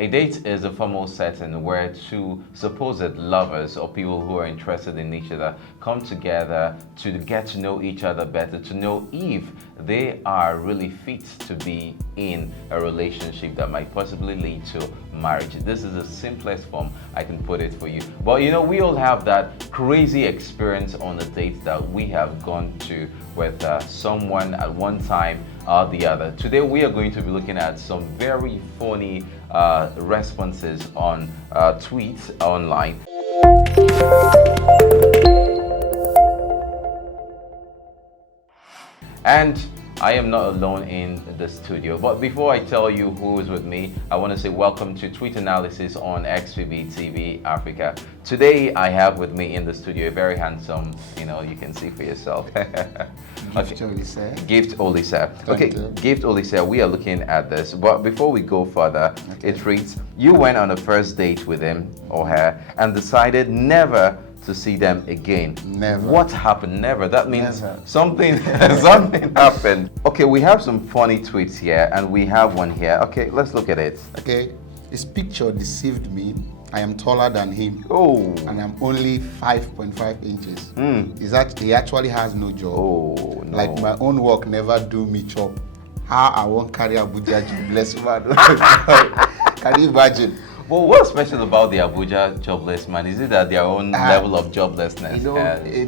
A date is a formal setting where two supposed lovers or people who are interested in each other come together to get to know each other better, to know if they are really fit to be in a relationship that might possibly lead to marriage. This is the simplest form I can put it for you. But you know, we all have that crazy experience on a date that we have gone to with someone at one time or the other. Today we are going to be looking at some very funny responses on tweets online. And I am not alone in the studio. But before I tell you who is with me, I want to say welcome to Tweet Analysis on XBB TV Africa. Today I have with me in the studio a very handsome, you can see for yourself. Gift Olise. Gift Olise. Okay, you. Gift Olise, we are looking at this. But before we go further, it reads, you went on a first date with him or her and decided never to see them again. Never. What happened? Never. That means Never. something something happened. Okay, we have some funny tweets here and we have one here. Okay, let's look at it. Okay, his picture deceived me. I am taller than him. Oh. And I'm only 5.5 inches. He actually has no job. Oh, no. Like my own work never do me chop. How I won't carry Abuja jobless man. Can you imagine? Well, what's special about the Abuja jobless man? Is it that their own level of joblessness?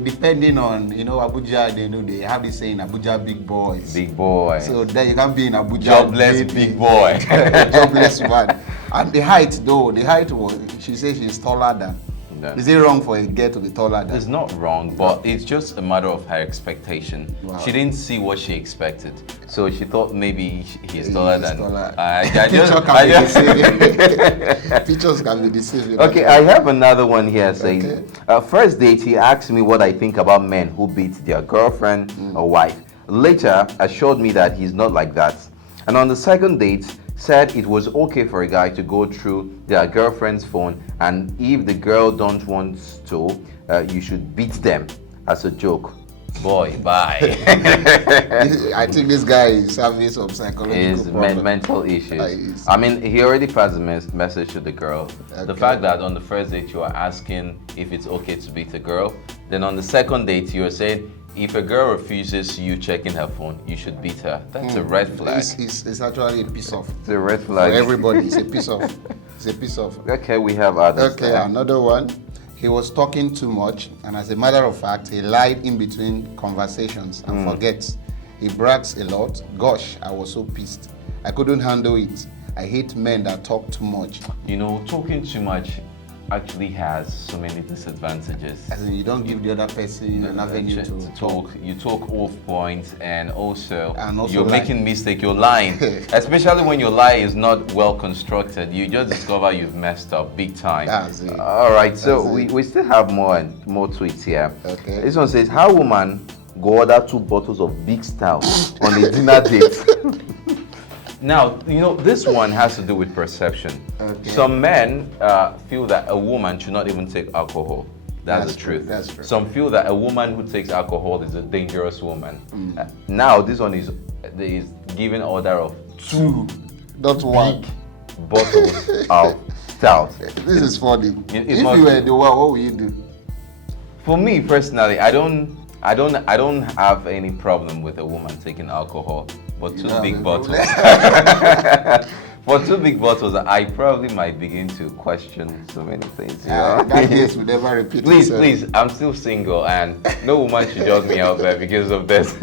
Depending on, Abuja, they have this saying, Abuja big boys. Big boy. So then you can be in Abuja. Jobless big boy. Jobless man. And the height was, she says she's taller than. Yeah. Is it wrong for a girl to be taller than? It's not wrong, but it's just a matter of her expectation. Wow. She didn't see what she expected. So she thought maybe he's taller than. Taller. Pictures can be deceiving. Okay, I have another one here saying, first date, he asked me what I think about men who beat their girlfriend or wife. Later, assured me that he's not like that. And on the second date, said it was okay for a guy to go through their girlfriend's phone, and if the girl don't want to, you should beat them as a joke. Boy, bye. I think this guy is having some psychological problem. Mental issues. I mean, he already passed the message to the girl. Okay. The fact that on the first date you are asking if it's okay to beat a girl, then on the second date you are saying if a girl refuses you checking her phone, you should beat her. That's a red flag. It's actually a piece of. It's a red flag. For everybody, it's a piece of. It's a piece of. Okay, we have others. Okay, another one. He was talking too much, and as a matter of fact, he lied in between conversations and forgets. He brags a lot. Gosh, I was so pissed. I couldn't handle it. I hate men that talk too much. Talking too much actually has so many disadvantages. As in, you don't give the other person an avenue to talk. You talk off point, and also you're lie. making mistake. You're lying, especially when your lie is not well constructed. You just discover you've messed up big time. That's it. All right, so we still have more tweets here. Okay. This one says, how woman go order 2 bottles of big stout on a dinner date? Now, this one has to do with perception. Okay. Some men feel that a woman should not even take alcohol. That's the truth. That's true. Some feel that a woman who takes alcohol is a dangerous woman. Now, this one is giving order of 2 not one bottles of stout. This is funny. If you must were the one, what would you do? For me personally, I don't have any problem with a woman taking alcohol. But 2 big bottles. For 2 big bottles, I probably might begin to question so many things. That case will never repeat Please, itself. please, I'm still single, and no woman should judge me out there because of this.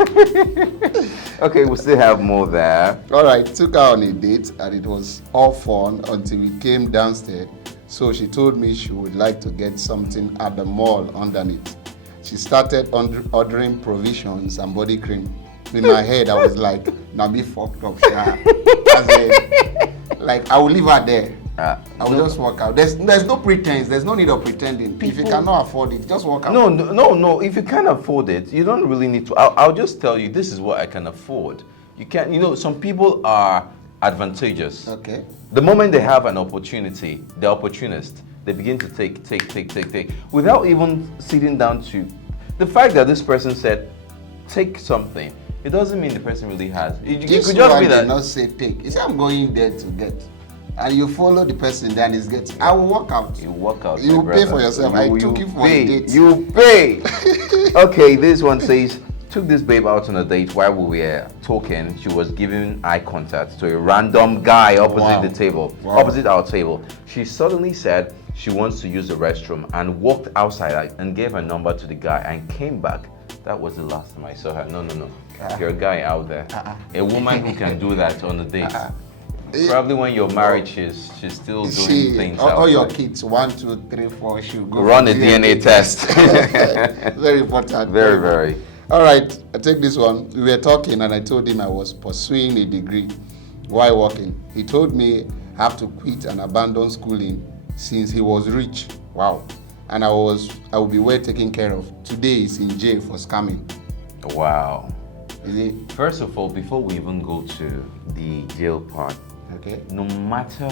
Okay, we still have more there. All right, took her on a date, and it was all fun until we came downstairs. So she told me she would like to get something at the mall underneath. She started ordering provisions and body cream. In my head, I was like, "Now be fucked up, sha." Like I will leave her there. I will just walk out. There's no pretense. There's no need of pretending. If you cannot afford it, just walk out. No. If you can't afford it, you don't really need to. I'll just tell you, this is what I can afford. You can't. Some people are advantageous. Okay. The moment they have an opportunity, they're opportunist. They begin to take, without even sitting down to. The fact that this person said, take something, it doesn't mean the person really has. It could just be that. Did not say take. He said, I'm going there to get. and you follow the person, then it's getting. I will walk out. You walk out. You my pay brother. for yourself. I took you for pay. a date. You pay. Okay, this one says, took this babe out on a date. While we were talking, she was giving eye contact to a random guy opposite the table, opposite our table. She suddenly said she wants to use the restroom and walked outside and gave her number to the guy and came back. That was the last time I saw her. No. You're a guy out there. A woman who can do that on a date. Probably when you're married, she's still doing things. All your kids, 1, 2, 3, 4, she'll go run a DNA test. Very important. Very. All right, I take this one. We were talking and I told him I was pursuing a degree while working. He told me I have to quit and abandon schooling since he was rich. Wow. And I will be well taken care of. Today he's in jail for scamming. Wow. Is it? First of all, before we even go to the jail part, Okay. no matter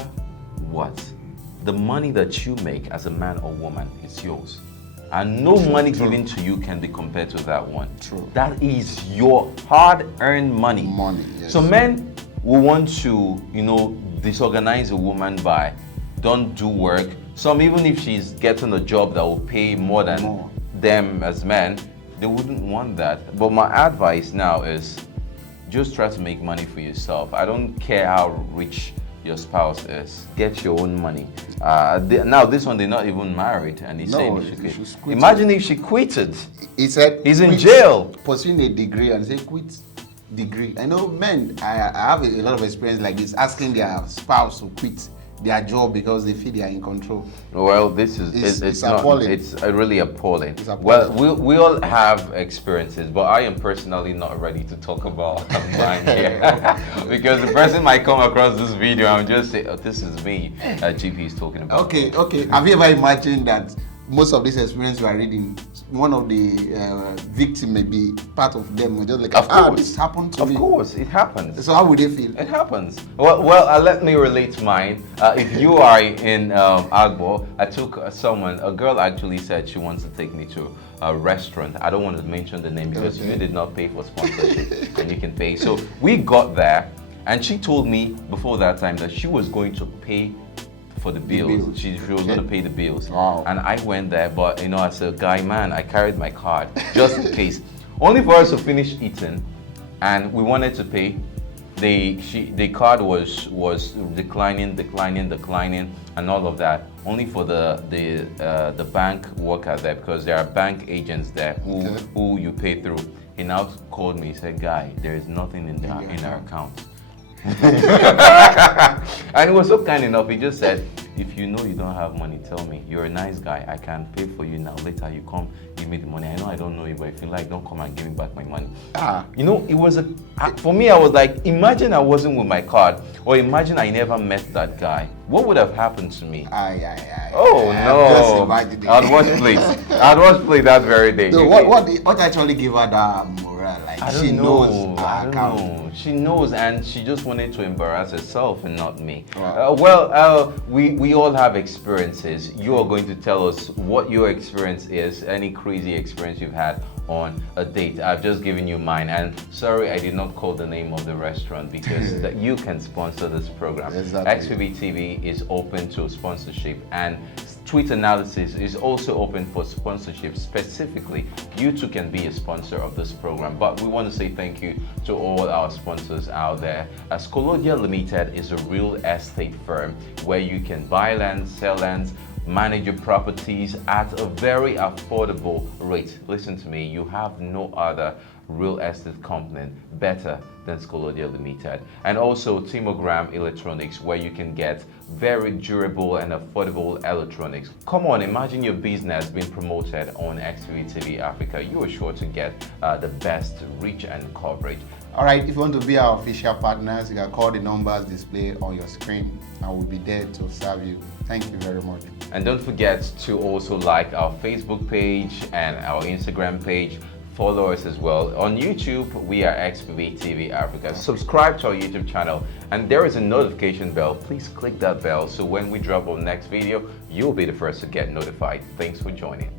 what, the money that you make as a man or woman is yours. And no money given to you can be compared to that one. True. That is your hard-earned money. Money, yes. So men will want to, disorganize a woman by don't do work. Some, even if she's getting a job that will pay more than them as men, they wouldn't want that. But my advice now is just try to make money for yourself. I don't care how rich your spouse is. Get your own money. Now this one, they're not even married, and he's saying she should quit. Imagine if she quitted. He said he's in jail. Pursuing a degree and say quit degree. I know men, I have a lot of experience like this, asking their spouse to quit their job because they feel they are in control. Well, this is it's appalling. It's really appalling. It's appalling. Well, we all have experiences, but I am personally not ready to talk about mine here because the person might come across this video and just say, "Oh, this is me." GP is talking about. Okay. Have you ever imagined that most of this experience you are reading, one of the victim may be part of them? Just like, of course, this happened to me. Of course, it happens. So how would they feel? It happens. Well, let me relate mine. If you are in Agbo, I took a girl actually said she wants to take me to a restaurant. I don't want to mention the name because you did not pay for sponsorship and you can pay. So we got there and she told me before that time that she was going to pay for the bills. She was going to pay the bills. Wow. And I went there, but as a guy man, I carried my card just in case. Only for us to finish eating, and we wanted to pay. The card was declining, and all of that. Only for the bank worker there, because there are bank agents there who you pay through. He now called me. He said, "Guy, there is nothing in our account." And he was so kind enough. He just said, "If you know you don't have money, tell me. You're a nice guy. I can pay for you now. Later you come give me the money. I know I don't know you, but if you like, don't come and give me back my money." It was for me. I was like, imagine I wasn't with my card, or imagine I never met that guy. What would have happened to me? Oh no! I'd watch play that very day. So what actually gave her that morale? Like I don't know. She knows, and she just wanted to embarrass herself and not me. Wow. We all have experiences. You are going to tell us what your experience is, any crazy experience you've had on a date. I've just given you mine, and sorry I did not call the name of the restaurant because that you can sponsor this program. Exactly. XBB TV is open to sponsorship, and Tweet Analysis is also open for sponsorship. Specifically, you too can be a sponsor of this program. But we want to say thank you to all our sponsors out there. As Colodia Limited is a real estate firm where you can buy land, sell lands, manage your properties at a very affordable rate. Listen to me, you have no other real estate company better than Scolodia Limited. And also Timogram Electronics, where you can get very durable and affordable electronics. Come on, imagine your business being promoted on XBB TV Africa. You are sure to get the best reach and coverage. All right, if you want to be our official partners, you can call the numbers displayed on your screen and we'll be there to serve you. Thank you very much. And don't forget to also like our Facebook page and our Instagram page. Follow us as well. On YouTube, we are XBB TV Africa. Subscribe to our YouTube channel, and there is a notification bell. Please click that bell so when we drop our next video, you'll be the first to get notified. Thanks for joining.